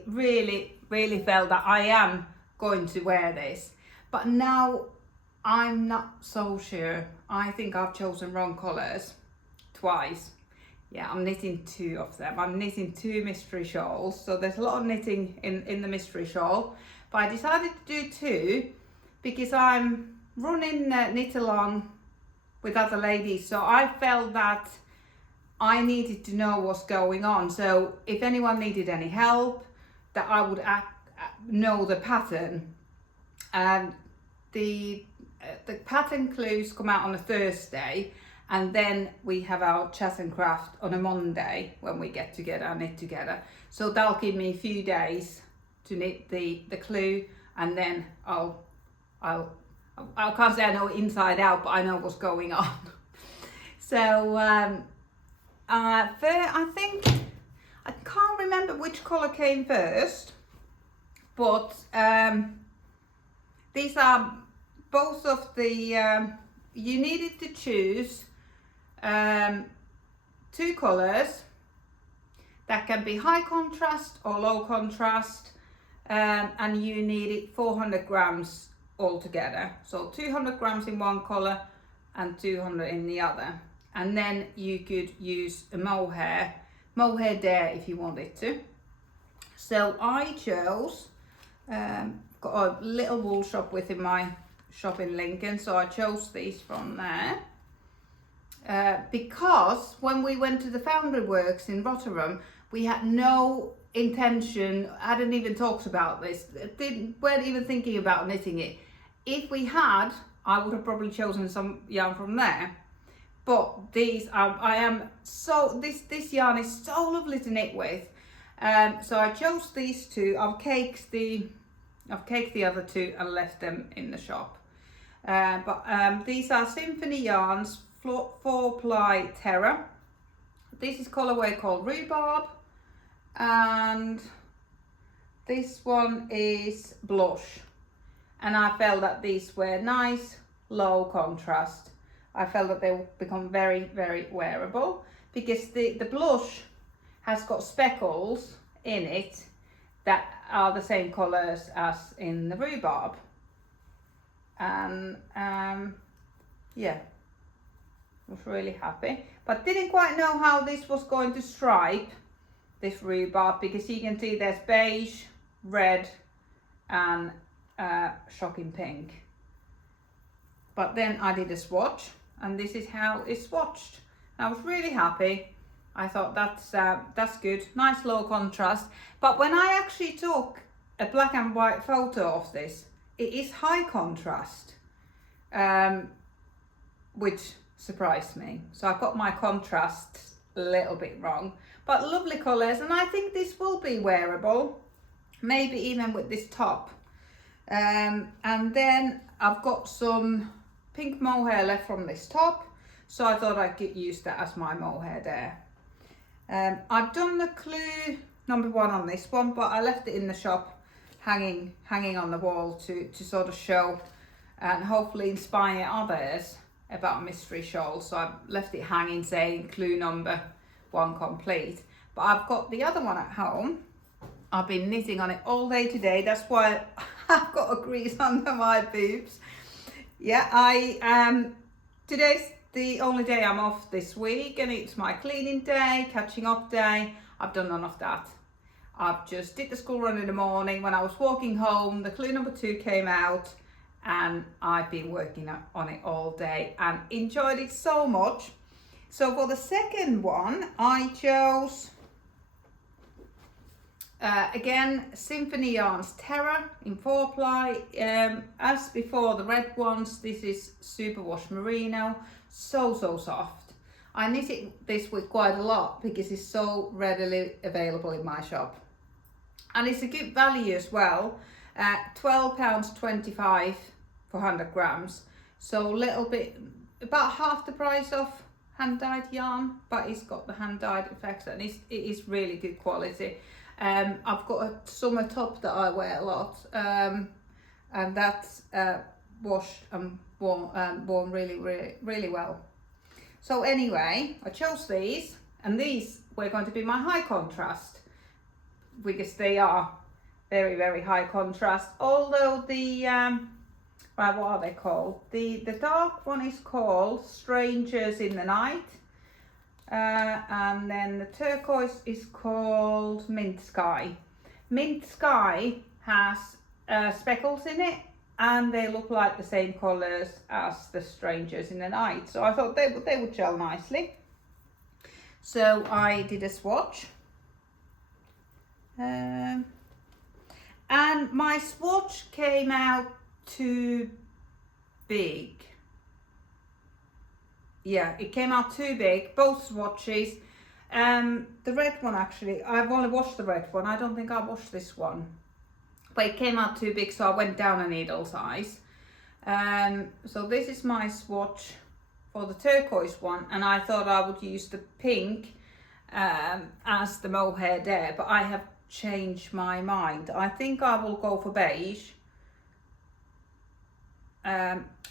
really felt that I am going to wear this, but now I'm not so sure. I think I've chosen wrong colours twice. Yeah, I'm knitting 2 of them. I'm knitting 2 mystery shawls, so there's a lot of knitting in the mystery shawl, but I decided to do 2 because I'm running knit along with other ladies, so I felt that I needed to know what's going on. So if anyone needed any help, that I would know the pattern. And the pattern clues come out on a Thursday, and then we have our chat and craft on a Monday when we get together and knit together. So that'll give me a few days to knit the clue, and then I can't say I know inside out, but I know what's going on. So I think, I can't remember which colour came first, but these are both of the, you needed to choose 2 colours that can be high contrast or low contrast, and you needed 400 grams altogether. So 200 grams in one colour and 200 in the other. And then you could use a mohair there if you wanted to. So I chose, got a little wool shop within my shop in Lincoln, so I chose these from there. Because when we went to the Foundry Works in Rotterdam, we had no intention, hadn't even talked about this, weren't even thinking about knitting it. If we had, I would have probably chosen some yarn from there. But these this yarn is so lovely to knit with. So I chose these 2. I've caked the other 2 and left them in the shop. But these are Symphony Yarns 4-ply Terra. This is colourway called Rhubarb, and this one is Blush. And I felt that these were nice, low contrast. I felt that they will become very wearable, because the Blush has got speckles in it that are the same colours as in the Rhubarb. And yeah, was really happy, but didn't quite know how this was going to stripe, this Rhubarb, because you can see there's beige, red and shocking pink. But then I did a swatch, and this is how it's swatched. I was really happy. I thought that's good, nice low contrast. But when I actually took a black and white photo of this, it is high contrast, which surprised me. So I got my contrast a little bit wrong, but lovely colours, and I think this will be wearable, maybe even with this top. And then I've got some pink mohair left from this top, so I thought I could use that as my mohair there. I've done the clue number 1 on this one, but I left it in the shop hanging on the wall to sort of show and hopefully inspire others about mystery shawls. So I've left it hanging saying clue number 1 complete. But I've got the other one at home. I've been knitting on it all day today. That's why I've got a crease under my boobs. Yeah, today's the only day I'm off this week, and it's my cleaning day, catching up day. I've done none of that. I've just did the school run in the morning. When I was walking home, the clue number 2 came out, and I've been working on it all day and enjoyed it so much. So for the second one, I chose again Symphony Yarns Terra in 4-ply. As before, the red ones, this is Superwash Merino, so soft. I knitted this with quite a lot because it's so readily available in my shop, and it's a good value as well. £12.25 for 100 grams. So a little bit, about half the price of hand dyed yarn, but it's got the hand dyed effects, and it is really good quality. I've got a summer top that I wear a lot, and that's washed and worn really well. So anyway, I chose these, and these were going to be my high contrast because they are very high contrast. Although the right, what are they called? The dark one is called Strangers in the Night, and then the turquoise is called Mint Sky. Mint Sky has speckles in it, and they look like the same colours as the Strangers in the Night. So I thought they would gel nicely. So I did a swatch. And my swatch came out too big. Yeah, it came out too big, both swatches. The red one, actually, I've only washed the red one. I don't think I washed this one. But it came out too big, so I went down a needle size. So this is my swatch for the turquoise one, and I thought I would use the pink as the mohair there, but I have changed my mind. I think I will go for beige.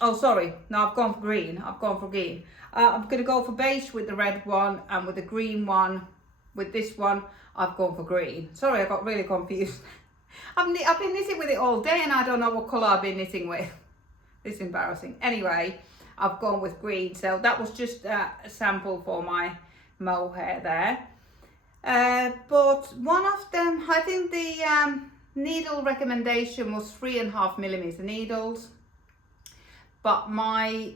Oh sorry, no, I've gone for green. I'm gonna go for beige with the red one, and with the green one, with this one, I've gone for green. Sorry, I got really confused. I've been knitting with it all day, and I don't know what colour I've been knitting with. It's embarrassing. Anyway, I've gone with green, so that was just a sample for my mohair there. But one of them, I think the needle recommendation was 3.5mm needles, but mine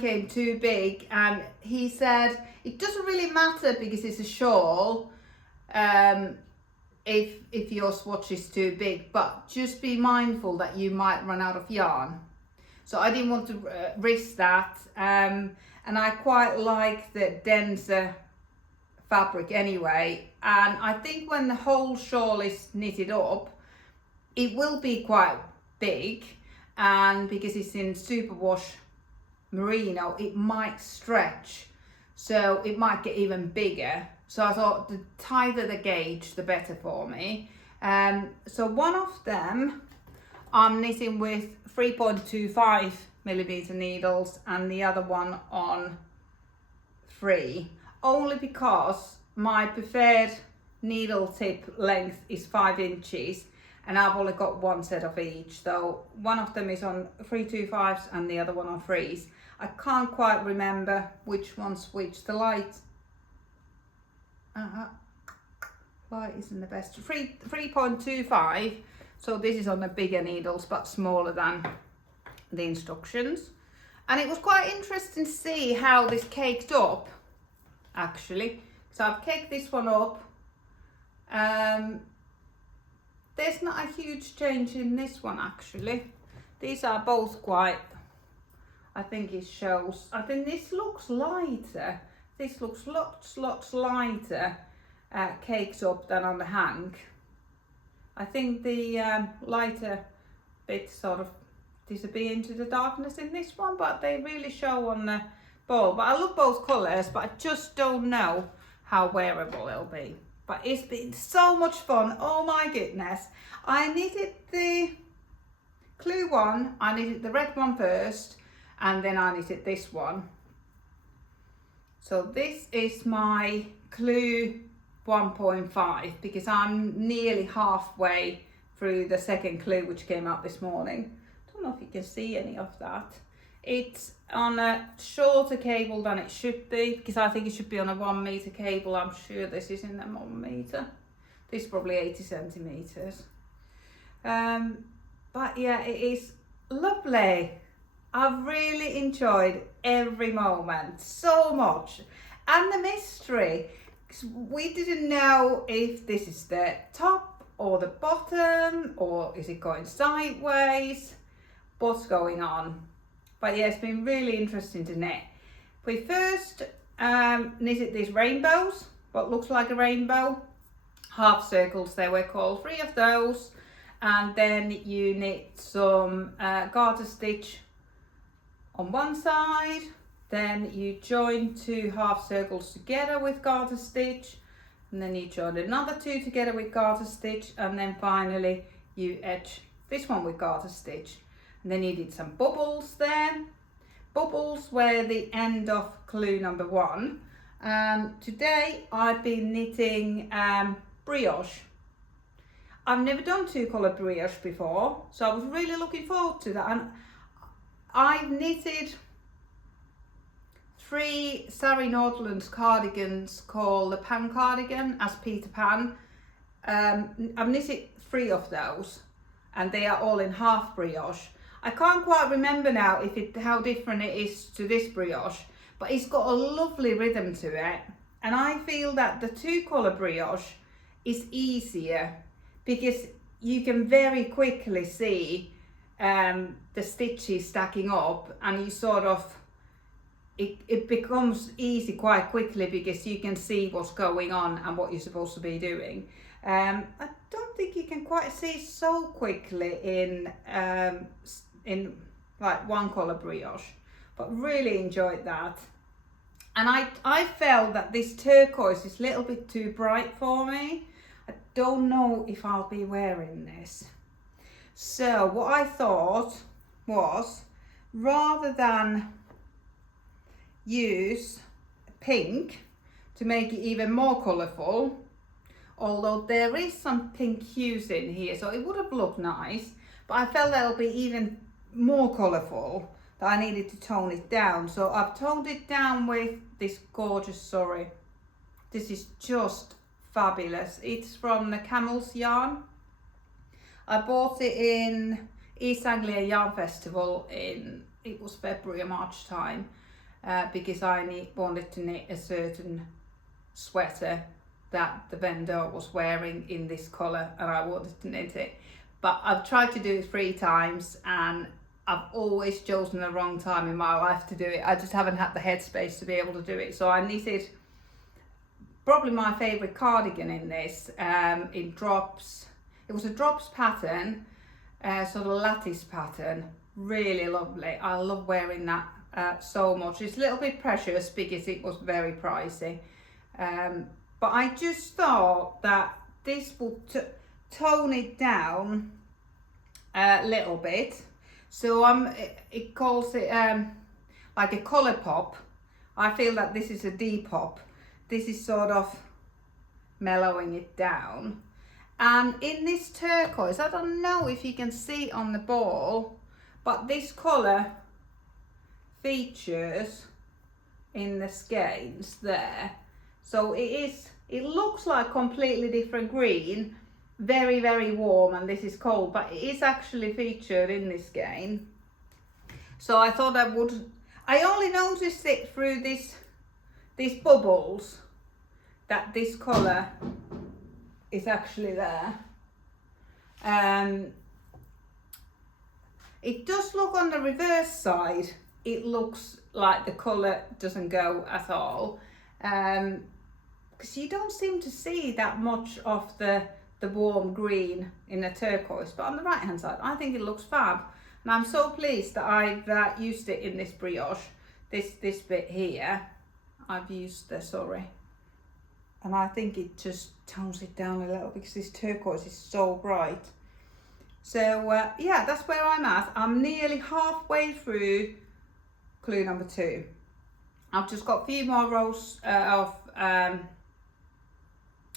came too big, and he said it doesn't really matter because it's a shawl if your swatch is too big, but just be mindful that you might run out of yarn. So I didn't want to risk that, and I quite like the denser fabric anyway, and I think when the whole shawl is knitted up, it will be quite big, and because it's in superwash merino, it might stretch, so it might get even bigger. So I thought the tighter the gauge, the better for me. So one of them I'm knitting with 3.25mm needles, and the other one on 3, only because my preferred needle tip length is 5 inches, and I've only got one set of each. So one of them is on 3.25s and the other one on 3s. I can't quite remember which one's which. The light isn't the best. 3.25. So this is on the bigger needles, but smaller than the instructions. And it was quite interesting to see how this caked up, actually. So I've caked this one up. There's not a huge change in this one, actually. These are both quite, I think it shows. I think this looks lighter. This looks lots lighter, cakes up than on the hang. I think the lighter bits sort of disappear into the darkness in this one, but they really show on the ball. But I love both colours, but I just don't know how wearable it'll be. But it's been so much fun. Oh my goodness. I knitted the Clue one, I knitted the red one first, and then I knitted this one. So this is my Clue 1.5, because I'm nearly halfway through the second Clue, which came out this morning. Don't know if you can see any of that. It's on a shorter cable than it should be, because I think it should be on a 1 meter cable. I'm sure this is in a 1 meter. This is probably 80 centimeters. But yeah, it is lovely. I've really enjoyed every moment so much, and the mystery. We didn't know if this is the top or the bottom, or is it going sideways, what's going on. But yeah, it's been really interesting to knit. We first knitted these rainbows, what looks like a rainbow, half circles they were called, 3 of those, and then you knit some garter stitch on one side, then you join 2 half circles together with garter stitch, and then you join another 2 together with garter stitch, and then finally you edge this one with garter stitch. And then you did some bubbles there. Bubbles were the end of clue number 1. Today I've been knitting brioche. I've never done 2-colour brioche before, so I was really looking forward to that. And I've knitted 3 Sari Nordland's cardigans called the Pan cardigan as Peter Pan. I've knitted 3 of those, and they are all in half brioche. I can't quite remember now how different it is to this brioche, but it's got a lovely rhythm to it. And I feel that the 2-colour brioche is easier because you can very quickly see the stitches stacking up, and you sort of, it becomes easy quite quickly because you can see what's going on and what you're supposed to be doing. I don't think you can quite see so quickly in like 1-colour brioche, but really enjoyed that. And I felt that this turquoise is a little bit too bright for me. I don't know if I'll be wearing this. So what I thought was, rather than use pink to make it even more colourful, although there is some pink hues in here, so it would have looked nice, but I felt that'll be even more colourful, that I needed to tone it down. So I've toned it down with this gorgeous sari. This is just fabulous. It's from the Camisole yarn. I bought it in East Anglia Yarn Festival it was February or March time, because I wanted to knit a certain sweater that the vendor was wearing in this colour, and I wanted to knit it. But I've tried to do it 3 times, and I've always chosen the wrong time in my life to do it. I just haven't had the headspace to be able to do it. So I knitted probably my favourite cardigan in this, in drops. It was a drops pattern, sort of lattice pattern. Really lovely. I love wearing that so much. It's a little bit precious because it was very pricey. But I just thought that this will tone it down a little bit. So it calls it like a colour pop. I feel that this is a depop. This is sort of mellowing it down. And in this turquoise, I don't know if you can see on the ball, but this colour features in the skeins there. So it looks like completely different green, very, very warm, and this is cold, but it is actually featured in this skein. So I thought I only noticed it through these bubbles, that this colour is actually there. It does look on the reverse side, it looks like the colour doesn't go at all, because you don't seem to see that much of the warm green in the turquoise, but on the right hand side I think it looks fab. And I'm so pleased that I've used it in this brioche. This bit here I've used the sari, and I think it just tones it down a little because this turquoise is so bright. So yeah, that's where I'm at. I'm nearly halfway through clue number 2. I've just got a few more rows of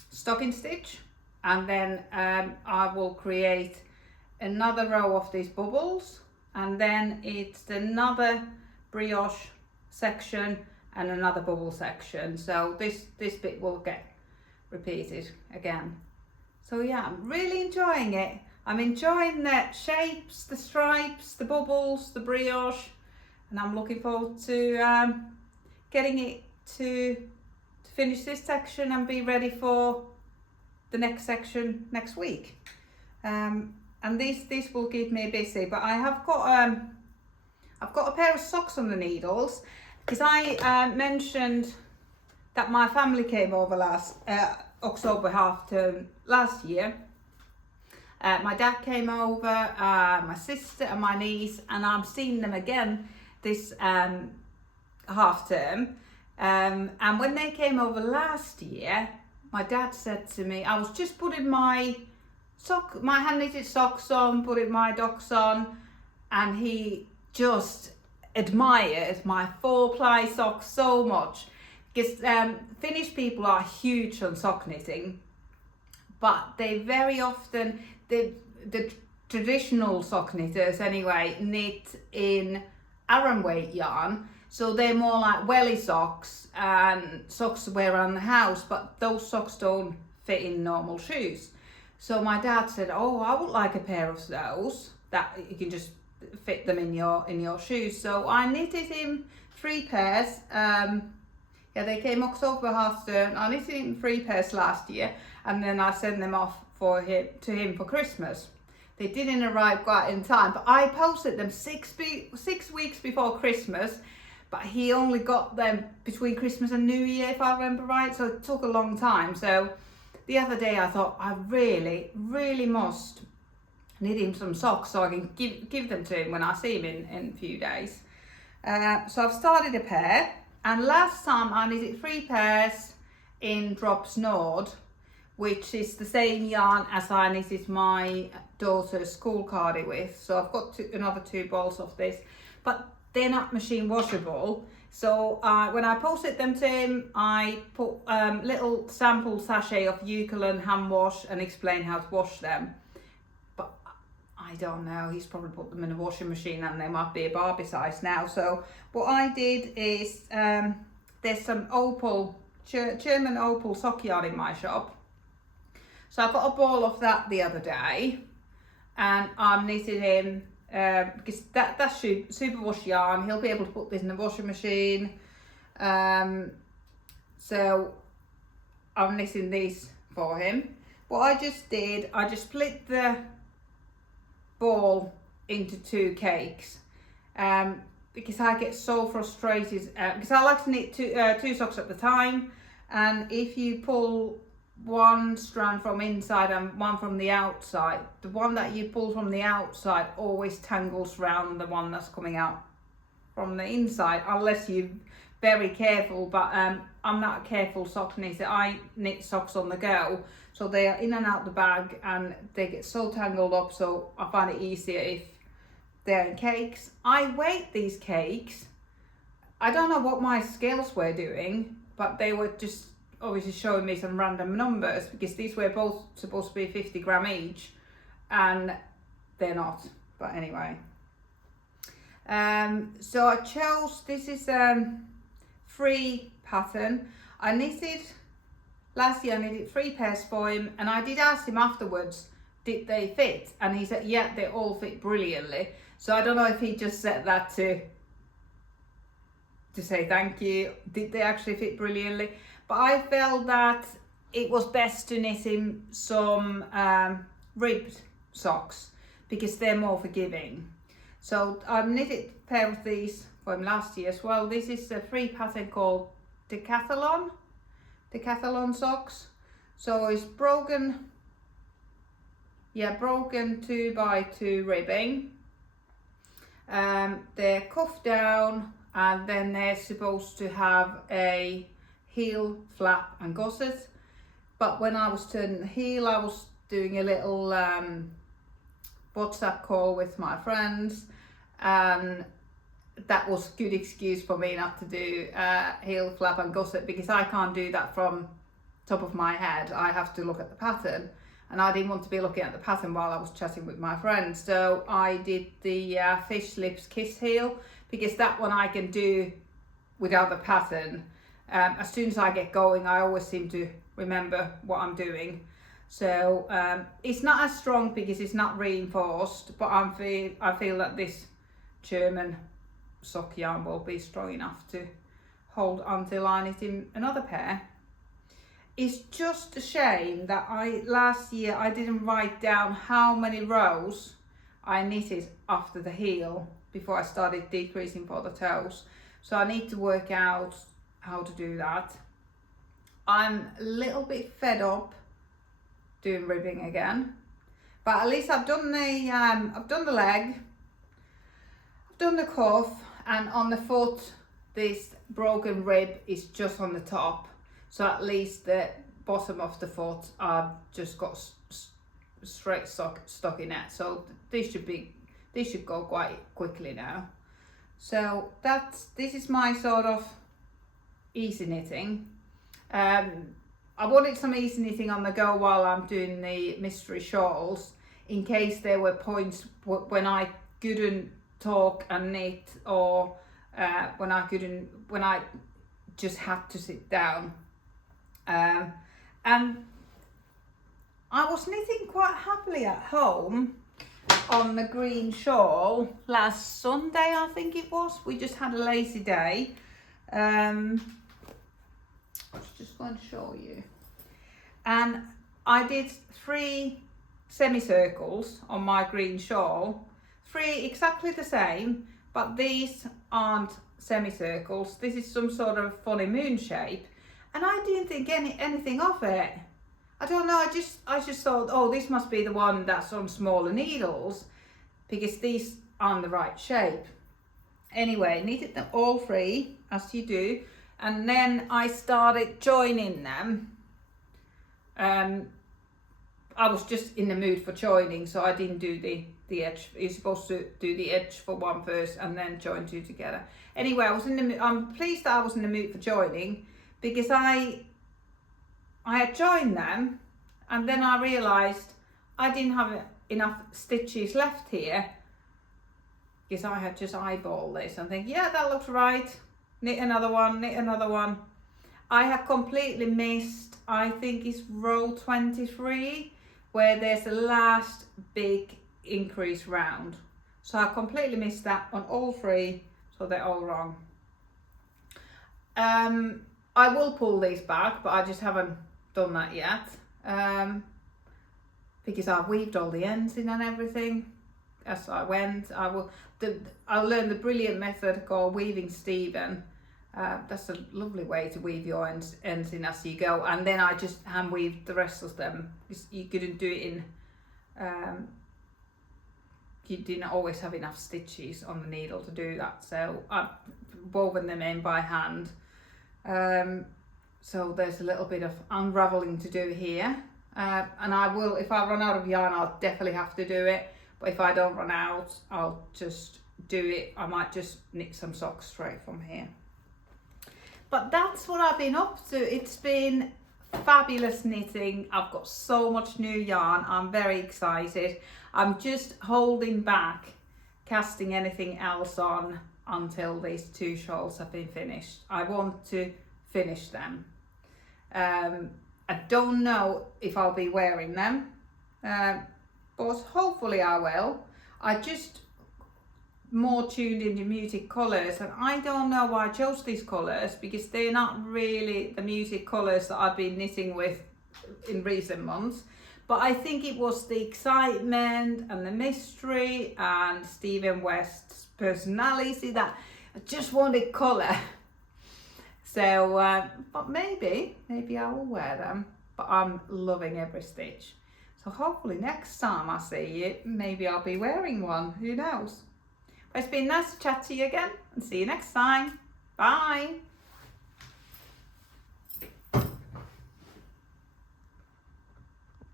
stocking stitch, and then I will create another row of these bubbles, and then it's another brioche section and another bubble section. So this bit will get repeated again. So yeah, I'm really enjoying it. I'm enjoying the shapes, the stripes, the bubbles, the brioche, and I'm looking forward to getting it to finish this section and be ready for the next section next week. And this will keep me busy. But I have got I've got a pair of socks on the needles, because I mentioned that my family came over last October half term last year, My dad came over, my sister and my niece, and I'm seeing them again this half term. And when they came over last year, my dad said to me, I was just putting my hand knitted socks on, putting my docks on, and he just admired my 4-ply socks so much. Because Finnish people are huge on sock knitting, but they very often, the traditional sock knitters anyway, knit in Aran weight yarn. So they're more like welly socks and socks to wear around the house, but those socks don't fit in normal shoes. So my dad said, oh, I would like a pair of those that you can just fit them in your shoes. So I knitted him 3 pairs. Yeah, they came October half term. I knitted him 3 pairs last year, and then I sent them off to him for Christmas. They didn't arrive quite in time, but I posted them 6 weeks before Christmas. But he only got them between Christmas and New Year, if I remember right. So it took a long time. So the other day I thought I really, really must knit him some socks so I can give them to him when I see him in a few days. So I've started a pair, and last time I knitted 3 pairs in Drops Nord, which is the same yarn as I knitted my daughter's school cardi with. So I've got another 2 balls of this, but they're not machine washable. So when I posted them to him, I put little sample sachet of Eucalan hand wash and explain how to wash them. But I don't know, he's probably put them in a washing machine and they might be a Barbie size now. So what I did is, there's some German opal sock yarn in my shop. So I got a ball of that the other day, and I'm knitting him, because that's super wash yarn. He'll be able to put this in the washing machine. So I'm knitting these for him. What I just did, I just split the ball into 2 cakes, because I get so frustrated, because I like to knit 2 socks at the time, and if you pull one strand from inside and one from the outside, the one that you pull from the outside always tangles around the one that's coming out from the inside, unless you're very careful. But I'm not a careful sock knitter. I knit socks on the go, so they are in and out the bag and they get so tangled up, so I find it easier if they're in cakes. I weighed these cakes. I don't know what my scales were doing, but they were just obviously showing me some random numbers, because these were both supposed to be 50 gram each, and they're not. But anyway, so I chose, this is free pattern. I knitted last year, I knitted 3 pairs for him, and I did ask him afterwards, did they fit? And he said, yeah, they all fit brilliantly. So I don't know if he just said that to say thank you. Did they actually fit brilliantly? But I felt that it was best to knit him some ribbed socks, because they're more forgiving. So I knitted a pair of these for him last year as well. This is a free pattern called Decathlon socks. So it's broken 2x2 ribbing. They're cuffed down, and then they're supposed to have a heel, flap and gusset. But when I was turning the heel, I was doing a little WhatsApp call with my friends, and that was a good excuse for me not to do heel, flap and gusset, because I can't do that from top of my head. I have to look at the pattern, and I didn't want to be looking at the pattern while I was chatting with my friends. So I did the Fish Lips Kiss heel, because that one I can do without the pattern. As soon as I get going, I always seem to remember what I'm doing. So it's not as strong because it's not reinforced, but I feel that this German sock yarn will be strong enough to hold until I knit in another pair. It's just a shame that last year I didn't write down how many rows I knitted after the heel before I started decreasing for the toes. So I need to work out how to do that. I'm a little bit fed up doing ribbing again, But at least I've done the leg, I've done the cuff, and on the foot, this broken rib is just on the top. So at least the bottom of the foot I've just got straight stuck in it. So this should go quite quickly now. So this is my sort of easy knitting. I wanted some easy knitting on the go while I'm doing the mystery shawls, in case there were points when I couldn't talk and knit, or when I just had to sit down. And I was knitting quite happily at home on the green shawl last Sunday, I think it was. We just had a lazy day. I was just going to show you. And I did 3 semicircles on my green shawl. 3 exactly the same, but these aren't semicircles. This is some sort of funny moon shape. And I didn't think anything of it. I don't know, I just thought, oh, this must be the one that's on smaller needles, because these aren't the right shape. Anyway, knitted them all 3, as you do, and then I started joining them. I was just in the mood for joining, so I didn't do the edge. You're supposed to do the edge for one first and then join 2 together. Anyway, I'm pleased that I was in the mood for joining, because I had joined them, and then I realised I didn't have enough stitches left here, because I had just eyeballed this and think, yeah, that looks right. Knit another one, knit another one. I have completely missed, I think it's row 23, where there's the last big increase round. So I completely missed that on all 3, so they're all wrong. I will pull these back, but I just haven't done that yet, because I've weaved all the ends in and everything as I went. I learned the brilliant method called weaving Stephen. That's a lovely way to weave your ends in as you go, and then I just hand weaved the rest of them. You couldn't do it in, you didn't always have enough stitches on the needle to do that, so I've woven them in by hand. So there's a little bit of unraveling to do here, and I will, if I run out of yarn, I'll definitely have to do it, but if I don't run out, I'll just do it. I might just knit some socks straight from here. But that's what I've been up to. It's been fabulous knitting. I've got so much new yarn. I'm very excited. I'm just holding back casting anything else on until these 2 shawls have been finished. I want to finish them. I don't know if I'll be wearing them, but hopefully I will. I just more tuned into muted colours, and I don't know why I chose these colours, because they're not really the muted colours that I've been knitting with in recent months. But I think it was the excitement and the mystery and Stephen West's personality that I just wanted colour. So, but maybe I will wear them. But I'm loving every stitch. So hopefully next time I see you, maybe I'll be wearing one. Who knows? But it's been nice to chat to you again, and see you next time. Bye.